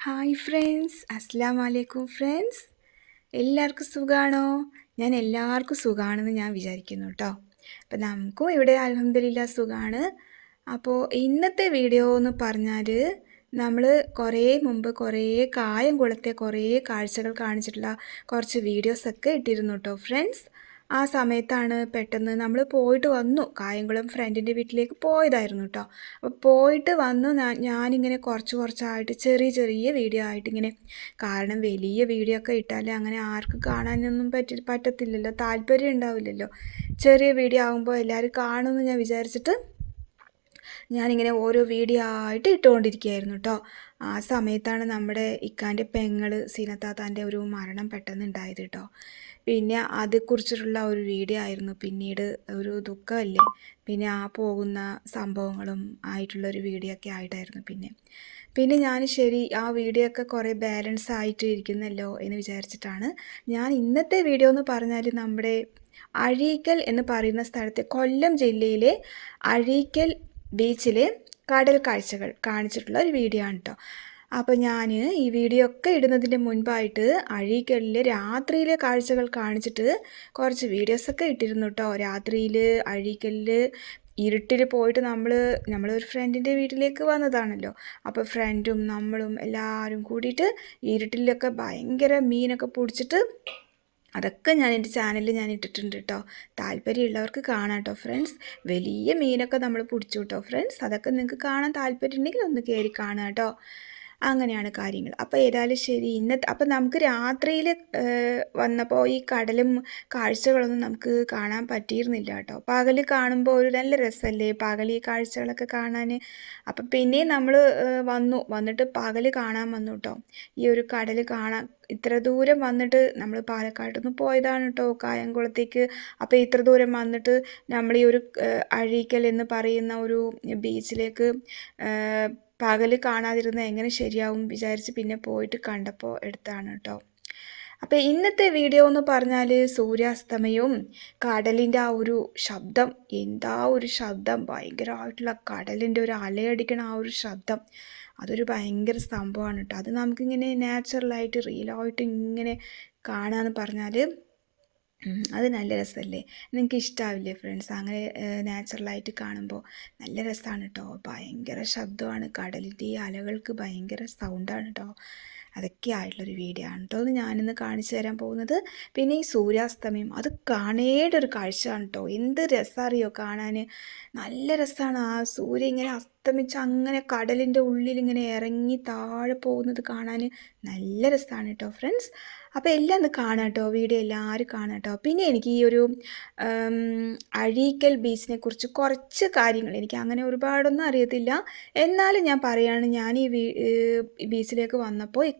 Hi friends, അസ്സലാം വലൈക്കും friends. എല്ലാവർക്കും സുഖമാണോ? ഞാൻ എല്ലാവർക്കും സുഖമാണെന്ന് ഞാൻ വിചാരിക്കുന്നു കേട്ടോ. അപ്പം നമുക്കും ഇവിടെ അൽഹംദുലില്ലാ സുഖമാണ്. അപ്പോൾ ഇന്നത്തെ വീഡിയോ എന്ന് പറഞ്ഞാൽ നമ്മൾ കുറേ മുമ്പ് കുറേ കായംകുളത്തെ കുറേ കാഴ്ചകൾ കാണിച്ചിട്ടുള്ള കുറച്ച് വീഡിയോസൊക്കെ ഇട്ടിരുന്നു കേട്ടോ ഫ്രണ്ട്സ്. ആ സമയത്താണ് പെട്ടെന്ന് നമ്മൾ പോയിട്ട് വന്നു, കായംകുളം ഫ്രണ്ടിൻ്റെ വീട്ടിലേക്ക് പോയതായിരുന്നു കേട്ടോ. അപ്പോൾ പോയിട്ട് വന്നു ഞാനിങ്ങനെ കുറച്ചായിട്ട് ചെറിയ ചെറിയ വീഡിയോ ആയിട്ട് ഇങ്ങനെ, കാരണം വലിയ വീഡിയോ ഒക്കെ ഇട്ടാൽ അങ്ങനെ ആർക്കും കാണാനൊന്നും പറ്റത്തില്ലല്ലോ, താല്പര്യം ഉണ്ടാവില്ലല്ലോ. ചെറിയ വീഡിയോ ആകുമ്പോൾ എല്ലാവരും കാണുമെന്ന് ഞാൻ വിചാരിച്ചിട്ട് ഞാനിങ്ങനെ ഓരോ വീഡിയോ ആയിട്ട് ഇട്ടുകൊണ്ടിരിക്കുകയായിരുന്നു കേട്ടോ. ആ സമയത്താണ് നമ്മുടെ ഇക്കാൻ്റെ പെങ്ങൾ സീനത്താത്താൻ്റെ ഒരു മരണം പെട്ടെന്ന് ഉണ്ടായത് കേട്ടോ. പിന്നെ അതേക്കുറിച്ചിട്ടുള്ള ഒരു വീഡിയോ ആയിരുന്നു. പിന്നീട് ഒരു ദുഃഖമല്ലേ, പിന്നെ ആ പോകുന്ന സംഭവങ്ങളും ആയിട്ടുള്ളൊരു വീഡിയോ ഒക്കെ ആയിട്ടായിരുന്നു. പിന്നെ ഞാൻ ശരി ആ വീഡിയോ ഒക്കെ കുറേ ബാലൻസ് ആയിട്ട് ഇരിക്കുന്നല്ലോ എന്ന് വിചാരിച്ചിട്ടാണ് ഞാൻ ഇന്നത്തെ വീഡിയോ എന്ന് പറഞ്ഞാൽ നമ്മുടെ അഴീക്കൽ എന്ന് പറയുന്ന സ്ഥലത്തെ കൊല്ലം ജില്ലയിലെ അഴീക്കൽ ബീച്ചിലെ കടൽ കാഴ്ചകൾ കാണിച്ചിട്ടുള്ള ഒരു വീഡിയോ ആണ് കേട്ടോ. അപ്പോൾ ഞാൻ ഈ വീഡിയോ ഒക്കെ ഇടുന്നതിൻ്റെ മുൻപായിട്ട് അഴീക്കലിലെ രാത്രിയിലെ കാഴ്ചകൾ കാണിച്ചിട്ട് കുറച്ച് വീഡിയോസൊക്കെ ഇട്ടിരുന്നു കേട്ടോ. രാത്രിയിൽ അഴീക്കലിൽ ഇരുട്ടിൽ പോയിട്ട് നമ്മളൊരു ഫ്രണ്ടിൻ്റെ വീട്ടിലേക്ക് വന്നതാണല്ലോ. അപ്പോൾ ഫ്രണ്ടും നമ്മളും എല്ലാവരും കൂടിയിട്ട് ഇരുട്ടിലൊക്കെ ഭയങ്കര മീനൊക്കെ പിടിച്ചിട്ട് അതൊക്കെ ഞാൻ എൻ്റെ ചാനലിൽ ഞാൻ ഇട്ടിട്ടുണ്ട് കേട്ടോ. താല്പര്യമുള്ളവർക്ക് കാണാം കേട്ടോ ഫ്രണ്ട്സ്. വലിയ മീനൊക്കെ നമ്മൾ പിടിച്ചു കേട്ടോ ഫ്രണ്ട്സ്. അതൊക്കെ നിങ്ങൾക്ക് കാണാൻ താല്പര്യം ഉണ്ടെങ്കിൽ ഒന്ന് കയറി കാണുക കേട്ടോ. അങ്ങനെയാണ് കാര്യങ്ങൾ. അപ്പോൾ ഏതായാലും ശരി, അപ്പോൾ നമുക്ക് രാത്രിയിൽ വന്നപ്പോൾ ഈ കടലും കാഴ്ചകളൊന്നും നമുക്ക് കാണാൻ പറ്റിയിരുന്നില്ല കേട്ടോ. പകൽ കാണുമ്പോൾ ഒരു നല്ല രസമല്ലേ പകൽ ഈ കാഴ്ചകളൊക്കെ കാണാൻ. അപ്പം പിന്നെയും നമ്മൾ വന്നിട്ട് പകൽ കാണാൻ വന്നു കേട്ടോ. ഈ ഒരു കടൽ കാണാൻ ഇത്ര ദൂരം വന്നിട്ട് നമ്മൾ പാലക്കാട്ട് നിന്ന് പോയതാണ് കേട്ടോ കായംകുളത്തേക്ക്. അപ്പോൾ ഇത്ര ദൂരം വന്നിട്ട് നമ്മൾ ഈ ഒരു അഴീക്കൽ എന്ന് പറയുന്ന ഒരു ബീച്ചിലേക്ക് പകൽ കാണാതിരുന്ന എങ്ങനെ ശരിയാവും വിചാരിച്ച് പിന്നെ പോയിട്ട് കണ്ടപ്പോൾ എടുത്താണ് കേട്ടോ. അപ്പോൾ ഇന്നത്തെ വീഡിയോ എന്ന് പറഞ്ഞാൽ സൂര്യാസ്തമയവും കടലിൻ്റെ ആ ഒരു ശബ്ദം, എന്താ ഒരു ശബ്ദം, ഭയങ്കരമായിട്ടുള്ള കടലിൻ്റെ ഒരു അലയടിക്കണ ആ ഒരു ശബ്ദം, അതൊരു ഭയങ്കര സംഭവമാണ് കേട്ടോ. അത് നമുക്കിങ്ങനെ നാച്ചുറലായിട്ട് റിയലായിട്ട് ഇങ്ങനെ കാണാമെന്ന് പറഞ്ഞാൽ അത് നല്ല രസമല്ലേ? നിങ്ങൾക്ക് ഇഷ്ടമാവില്ലേ ഫ്രണ്ട്സ്? അങ്ങനെ നാച്ചുറലായിട്ട് കാണുമ്പോൾ നല്ല രസമാണ് കേട്ടോ. ഭയങ്കര ശബ്ദമാണ്, കടലിൻ്റെ ഈ അലകൾക്ക് ഭയങ്കര സൗണ്ടാണ് കേട്ടോ. അതൊക്കെ ആയിട്ടുള്ളൊരു വീഡിയോ ആണ് കേട്ടോ അത് ഞാനിന്ന് കാണിച്ചു തരാൻ പോകുന്നത്. പിന്നെ ഈ സൂര്യാസ്തമയം അത് കാണേണ്ട ഒരു കാഴ്ചയാണ് കേട്ടോ. എന്ത് രസമറിയോ കാണാൻ, നല്ല രസമാണ്. ആ സൂര്യൻ ഇങ്ങനെ അസ്തമിച്ച് അങ്ങനെ കടലിൻ്റെ ഉള്ളിൽ ഇങ്ങനെ ഇറങ്ങി താഴെ പോകുന്നത് കാണാൻ നല്ല രസമാണ് കേട്ടോ ഫ്രണ്ട്സ്. അപ്പോൾ എല്ലാം ഒന്ന് കാണാം കേട്ടോ, വീഡിയോ എല്ലാവരും കാണാം കേട്ടോ. പിന്നെ എനിക്ക് ഈ ഒരു അഴീക്കൽ ബീച്ചിനെ കുറിച്ച് കുറച്ച് കാര്യങ്ങൾ, എനിക്ക് അങ്ങനെ ഒരുപാടൊന്നും അറിയത്തില്ല, എന്നാലും ഞാൻ പറയുകയാണ്. ഞാൻ ഈ ബീച്ചിലേക്ക് വന്നപ്പോൾ ഈ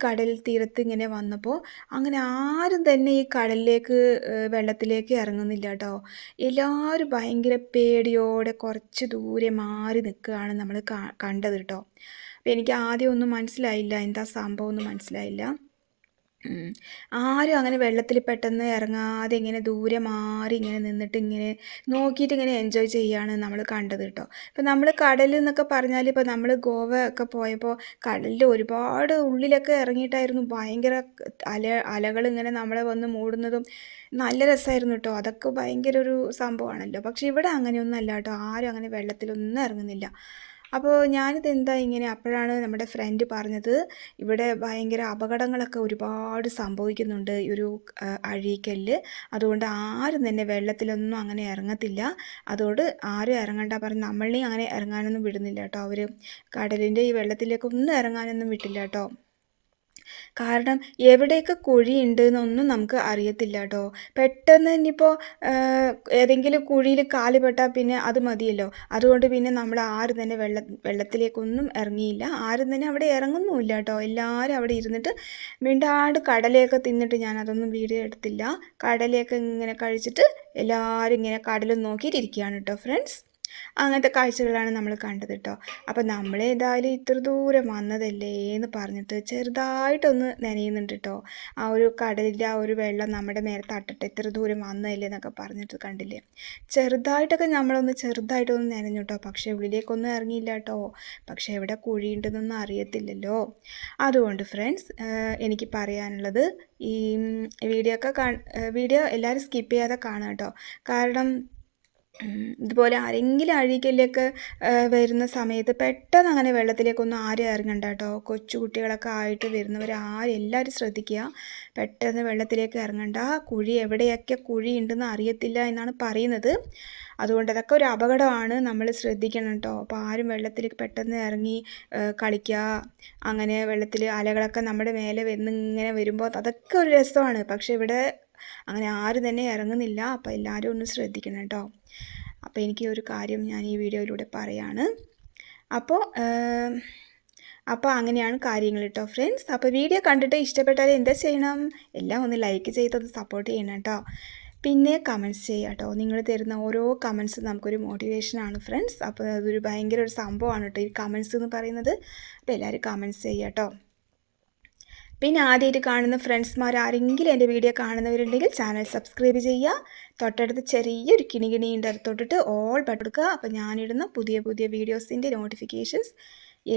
കടൽ തീരത്ത് ഇങ്ങനെ വന്നപ്പോൾ അങ്ങനെ ആരും തന്നെ ഈ കടലിലേക്ക് വെള്ളത്തിലേക്ക് ഇറങ്ങുന്നില്ല കേട്ടോ. എല്ലാവരും ഭയങ്കര പേടിയോടെ കുറച്ച് ദൂരെ മാറി നിൽക്കുകയാണ് നമ്മൾ കണ്ടത് കേട്ടോ. അപ്പോൾ എനിക്ക് ആദ്യം ഒന്നും മനസ്സിലായില്ല, എന്താ സംഭവം ഒന്നും മനസ്സിലായില്ല. ആരും അങ്ങനെ വെള്ളത്തിൽ പെട്ടെന്ന് ഇറങ്ങാതെ ഇങ്ങനെ ദൂരെ മാറി ഇങ്ങനെ നിന്നിട്ട് ഇങ്ങനെ നോക്കിയിട്ട് ഇങ്ങനെ എൻജോയ് ചെയ്യാണ് നമ്മൾ കണ്ടത് കേട്ടോ. ഇപ്പം നമ്മൾ കടൽ എന്നൊക്കെ പറഞ്ഞാൽ ഇപ്പോൾ നമ്മൾ ഗോവ ഒക്കെ പോയപ്പോൾ കടലിൽ ഒരുപാട് ഉള്ളിലൊക്കെ ഇറങ്ങിയിട്ടായിരുന്നു ഭയങ്കര അലകൾ ഇങ്ങനെ നമ്മളെ വന്ന് മൂടുന്നതും നല്ല രസമായിരുന്നു കേട്ടോ. അതൊക്കെ ഭയങ്കര ഒരു സംഭവമാണല്ലോ. പക്ഷെ ഇവിടെ അങ്ങനെയൊന്നും അല്ല കേട്ടോ, ആരും അങ്ങനെ വെള്ളത്തിലൊന്നും ഇറങ്ങുന്നില്ല. അപ്പോൾ ഞാനിത് എന്താ ഇങ്ങനെ, അപ്പോഴാണ് നമ്മുടെ ഫ്രണ്ട് പറഞ്ഞത് ഇവിടെ ഭയങ്കര അപകടങ്ങളൊക്കെ ഒരുപാട് സംഭവിക്കുന്നുണ്ട് ഈ ഒരു അഴീക്കലിൽ, അതുകൊണ്ട് ആരും തന്നെ വെള്ളത്തിലൊന്നും അങ്ങനെ ഇറങ്ങത്തില്ല, അതുകൊണ്ട് ആരും ഇറങ്ങണ്ട പറഞ്ഞ് നമ്മളെയും അങ്ങനെ ഇറങ്ങാനൊന്നും വിടുന്നില്ല കേട്ടോ. അവർ കടലിൻ്റെ ഈ വെള്ളത്തിലേക്കൊന്നും ഇറങ്ങാനൊന്നും വിട്ടില്ല കേട്ടോ. കാരണം എവിടെയൊക്കെ കുഴിയുണ്ട് എന്നൊന്നും നമുക്ക് അറിയത്തില്ല കേട്ടോ. പെട്ടെന്ന് ഇനിയിപ്പോൾ ഏതെങ്കിലും കുഴിയിൽ കാല് പെട്ടാൽ പിന്നെ അത് മതിയല്ലോ. അതുകൊണ്ട് പിന്നെ നമ്മൾ ആരും തന്നെ വെള്ളത്തിലേക്കൊന്നും ഇറങ്ങിയില്ല, ആരും തന്നെ അവിടെ ഇറങ്ങുന്നുമില്ല കേട്ടോ. എല്ലാവരും അവിടെ ഇരുന്നിട്ട് മിണ്ടാണ്ട് കടലയൊക്കെ തിന്നിട്ട്, ഞാൻ അതൊന്നും വീഡിയോ എടുത്തില്ല, കടലയൊക്കെ ഇങ്ങനെ കഴിച്ചിട്ട് എല്ലാവരും ഇങ്ങനെ കടലും നോക്കിയിട്ടിരിക്കുകയാണ് കേട്ടോ ഫ്രണ്ട്സ്. അങ്ങനത്തെ കാഴ്ചകളാണ് നമ്മൾ കണ്ടത് കേട്ടോ. അപ്പോൾ നമ്മളേതായാലും ഇത്ര ദൂരം വന്നതല്ലേ എന്ന് പറഞ്ഞിട്ട് ചെറുതായിട്ടൊന്ന് നനയുന്നുണ്ട് കേട്ടോ. ആ ഒരു കടലിൻ്റെ ആ ഒരു വെള്ളം നമ്മുടെ മേലെ തട്ടട്ടെ, ഇത്ര ദൂരം വന്നതല്ലേ എന്നൊക്കെ പറഞ്ഞിട്ട് കണ്ടില്ലേ, ചെറുതായിട്ടൊക്കെ ചെറുതായിട്ടൊന്ന് നനഞ്ഞു കേട്ടോ. പക്ഷേ ഉള്ളിലേക്കൊന്നും ഇറങ്ങിയില്ല കേട്ടോ. പക്ഷേ എവിടെ കുഴിയുണ്ടെന്നൊന്നും അറിയത്തില്ലല്ലോ. അതുകൊണ്ട് ഫ്രണ്ട്സ്, എനിക്ക് പറയാനുള്ളത്, ഈ വീഡിയോ എല്ലാവരും സ്കിപ്പ് ചെയ്യാതെ കാണാം കേട്ടോ. കാരണം ഇതുപോലെ ആരെങ്കിലും അഴീക്കലേക്ക് വരുന്ന സമയത്ത് പെട്ടെന്ന് അങ്ങനെ വെള്ളത്തിലേക്കൊന്നും ആരും ഇറങ്ങണ്ട കേട്ടോ. കൊച്ചു കുട്ടികളൊക്കെ ആയിട്ട് വരുന്നവർ എല്ലാവരും ശ്രദ്ധിക്കുക, പെട്ടെന്ന് വെള്ളത്തിലേക്ക് ഇറങ്ങണ്ട. കുഴി എവിടെയൊക്കെ കുഴി ഉണ്ടെന്ന് അറിയത്തില്ല എന്നാണ് പറയുന്നത്. അതുകൊണ്ട് അതൊക്കെ ഒരു അപകടമാണ്, നമ്മൾ ശ്രദ്ധിക്കണം കേട്ടോ. അപ്പോൾ ആരും വെള്ളത്തിൽ പെട്ടെന്ന് ഇറങ്ങി കളിക്കുക, അങ്ങനെ വെള്ളത്തിൽ അലകളൊക്കെ നമ്മുടെ മേലെ ഇങ്ങനെ വരുമ്പോൾ അതൊക്കെ ഒരു രസമാണ്. പക്ഷേ ഇവിടെ അങ്ങനെ ആരും തന്നെ ഇറങ്ങുന്നില്ല. അപ്പോൾ എല്ലാവരും ഒന്ന് ശ്രദ്ധിക്കണം കേട്ടോ. അപ്പോൾ എനിക്ക് ഒരു കാര്യം ഞാൻ ഈ വീഡിയോയിലൂടെ പറയാണ്. അപ്പോൾ അങ്ങനെയാണ് കാര്യങ്ങൾ കേട്ടോ ഫ്രണ്ട്സ്. അപ്പോൾ വീഡിയോ കണ്ടിട്ട് ഇഷ്ടപ്പെട്ടാൽ എന്താ ചെയ്യണം, എല്ലാം ഒന്ന് ലൈക്ക് ചെയ്തൊന്ന് സപ്പോർട്ട് ചെയ്യണം കേട്ടോ. പിന്നെ കമൻറ്റ്സ് ചെയ്യുക കേട്ടോ. നിങ്ങൾ തരുന്ന ഓരോ കമൻറ്റ്സും നമുക്കൊരു മോട്ടിവേഷനാണ് ഫ്രണ്ട്സ്. അപ്പോൾ അതൊരു ഭയങ്കര ഒരു സംഭവമാണ് കേട്ടോ ഈ കമൻറ്റ്സ് എന്ന് പറയുന്നത്. അപ്പോൾ എല്ലാവരും കമൻറ്റ്സ് ചെയ്യുക കേട്ടോ. പിന്നെ ആദ്യമായിട്ട് കാണുന്ന ഫ്രണ്ട്സ്മാർ ആരെങ്കിലും എൻ്റെ വീഡിയോ കാണുന്നവരുണ്ടെങ്കിൽ ചാനൽ സബ്സ്ക്രൈബ് ചെയ്യുക. തൊട്ടടുത്ത് ചെറിയൊരു കിണികിണിയുണ്ട്, അത് തൊട്ടിട്ട് ഓൾ ബട്ടൺ കൊടുക്കുക. അപ്പോൾ ഞാനിടുന്ന പുതിയ പുതിയ വീഡിയോസിൻ്റെ നോട്ടിഫിക്കേഷൻസ്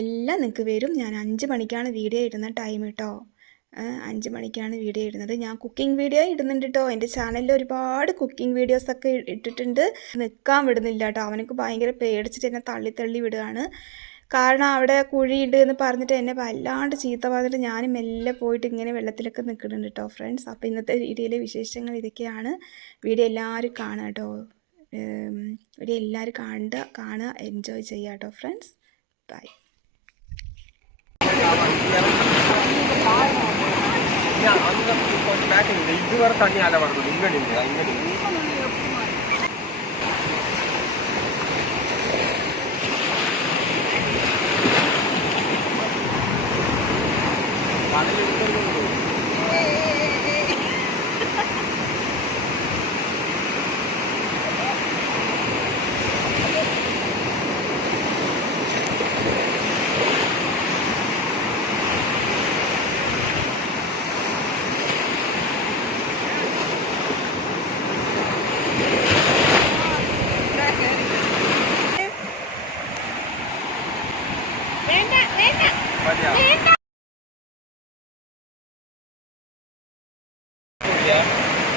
എല്ലാം നിങ്ങൾക്ക് വരും. ഞാൻ 5 മണിക്കാണ് വീഡിയോ ഇടുന്ന ടൈം കേട്ടോ. 5 മണിക്കാണ് വീഡിയോ ഇടുന്നത്. ഞാൻ കുക്കിംഗ് വീഡിയോ ഇടുന്നുണ്ട് കേട്ടോ. എൻ്റെ ചാനലിൽ ഒരുപാട് കുക്കിംഗ് വീഡിയോസൊക്കെ ഇട്ടിട്ടുണ്ട്. നിൽക്കാൻ വിടുന്നില്ല കേട്ടോ. അവനക്ക് ഭയങ്കര പേടിച്ചിട്ട് എന്നെ തള്ളി വിടുകയാണ്. കാരണം അവിടെ കുഴിയുണ്ട് എന്ന് പറഞ്ഞിട്ട് എന്നെ വല്ലാണ്ട് ചീത്ത പറഞ്ഞിട്ട് ഞാനും മെല്ലെ പോയിട്ട് ഇങ്ങനെ വെള്ളത്തിലൊക്കെ നിൽക്കുന്നുണ്ട് കേട്ടോ ഫ്രണ്ട്സ്. അപ്പോൾ ഇന്നത്തെ വീഡിയോയിലെ വിശേഷങ്ങൾ ഇതൊക്കെയാണ്. വീഡിയോ എല്ലാവരും കാണുക കേട്ടോ. വീഡിയോ എല്ലാവരും കാണുക, എൻജോയ് ചെയ്യുക കേട്ടോ ഫ്രണ്ട്സ്. ബൈ. ഇതുവരെ തണ്ണി അല പറഞ്ഞു ഇങ്ങനെയുണ്ട് അങ്ങനെ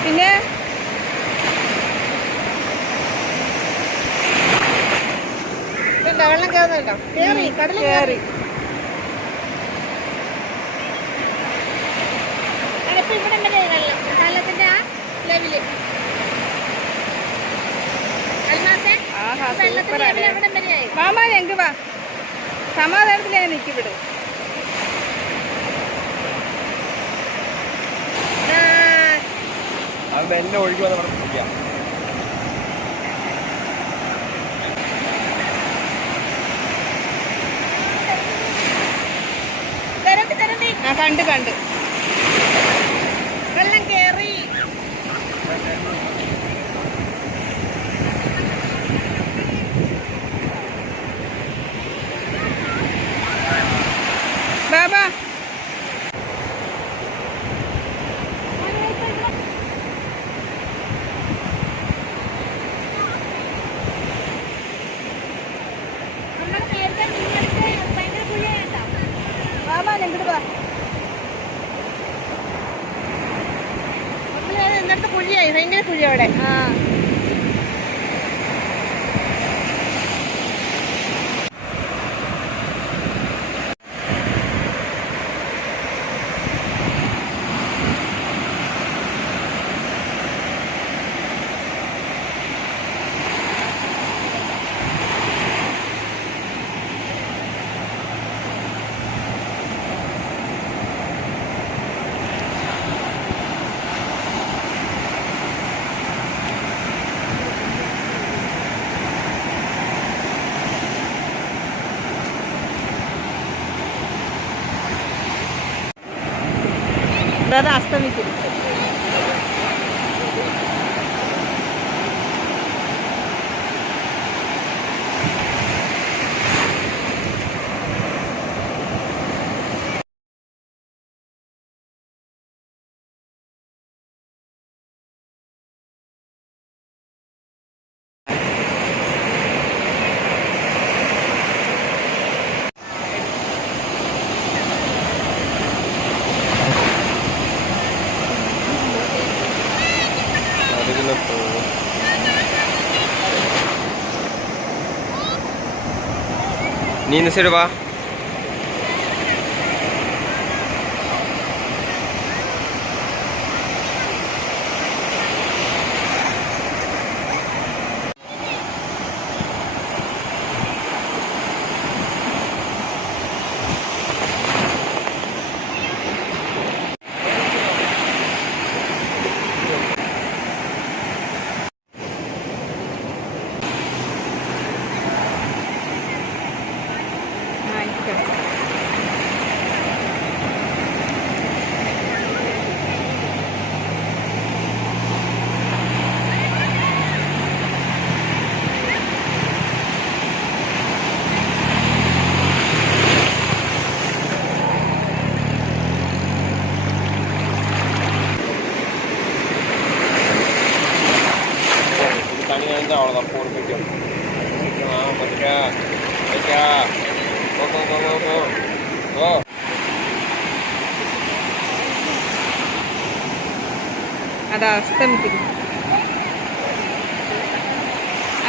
പിന്നെ വെള്ളം കയറുന്നുണ്ടോ? കടൽ കയറി. ഇവിടെ വെള്ളം വെള്ളത്തിന്റെ ആ ലെവല് മാമാ ഞങ്ങക്ക് വാ, സമാധാനത്തിലാണ് നിൽക്കിവിടെ. എന്നെ ഒഴിക്കുമെന്ന് പറഞ്ഞില്ല. കണ്ട് വെള്ളം കേറി. ബാബാ ഇങ്ങോട്ട് വാ. ഇന്നത്തെ കുഴിയായി, ഭയങ്കര കുഴി അവിടെ. അത് അസ്തമിക്കും. നീ ഇന്ന് ശരി വാ. தனி வந்து அவ்வளோதான் போன போய்க்கும். பத்திரிக்கா பத்திரிக்கா ஓ. അതാ അസ്തമിക്കുന്നു.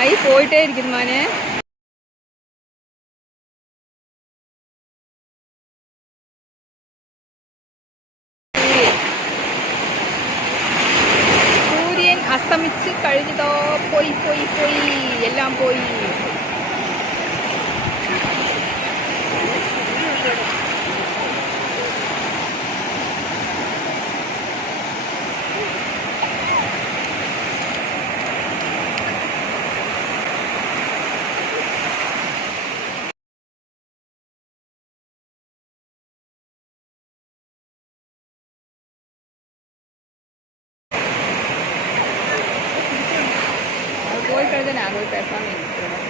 ആയി പോയിട്ടേ ഇരിക്കുന്നു മോനെ. സൂര്യൻ അസ്തമിച്ച് കഴിഞ്ഞതോ. പോയി പോയി പോയി, എല്ലാം പോയി. പോയി കഴിഞ്ഞാൽ ഞാൻ പോയി പേസാൻ വേണ്ടിയിട്ടുള്ളത്.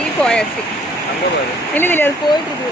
ഈ പോയാസി എന്നില്ല അത് പോയിട്ടിത്.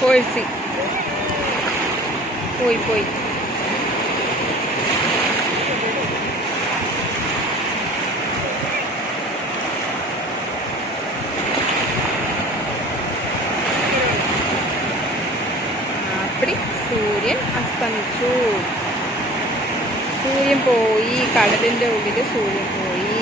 പോയി പോയി പോയി. അപ്പടി സൂര്യൻ അസ്തമിച്ചു. സൂര്യൻ പോയി, കടലിൻ്റെ ഉള്ളിൽ സൂര്യൻ പോയി.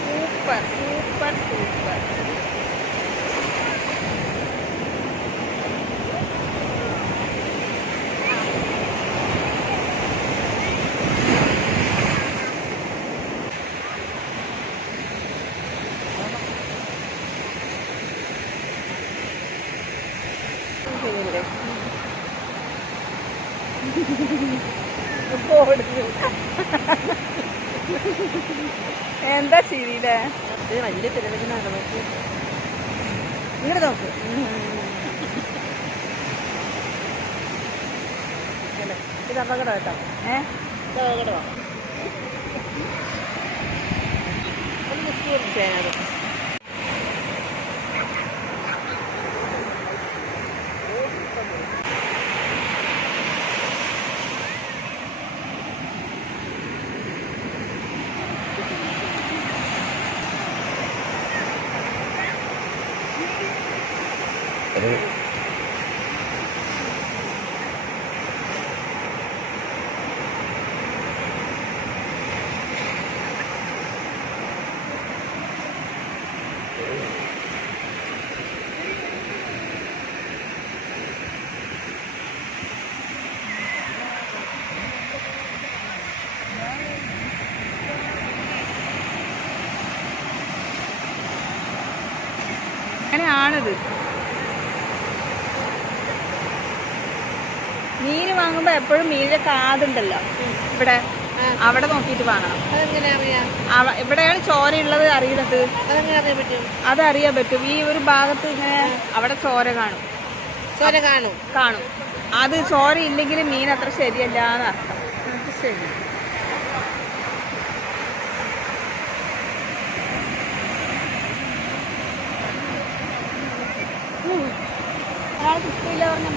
സൂപ്പർ. എന്താ ശരിയില്ലേ? വലിയ തിരവിനാണ് നോക്കി ഇങ്ങോട്ട് നോക്ക്. ഇത് അപകടം കേട്ടോ. ഇത് അപകടമാണ്. ഒന്ന് സ്കൂൾ ചെയ്യാനത്. അങ്ങനെയാണിത്. മീൻ വാങ്ങുമ്പോ എപ്പോഴും മീനിന്റെ കാതുണ്ടല്ലോ ഇവിടെ, അവിടെ നോക്കിയിട്ട് വാങ്ങണം. അതെങ്ങനെ അറിയാം? എവിടെയാണ് ചോര ഉള്ളത് അറിയുന്നത്. അതെങ്ങനെ അറിയാൻ പറ്റും? അതറിയാൻ പറ്റും. ഈ ഒരു ഭാഗത്ത് ഇങ്ങനെ അവിടെ ചോര കാണും. ചോര കാണും. കാണും. അത് ചോര ഇല്ലെങ്കിൽ മീൻ അത്ര ശരിയല്ല എന്നർത്ഥം. ശരി. ഒരാൾ കിട്ടില്ല പറഞ്ഞാൽ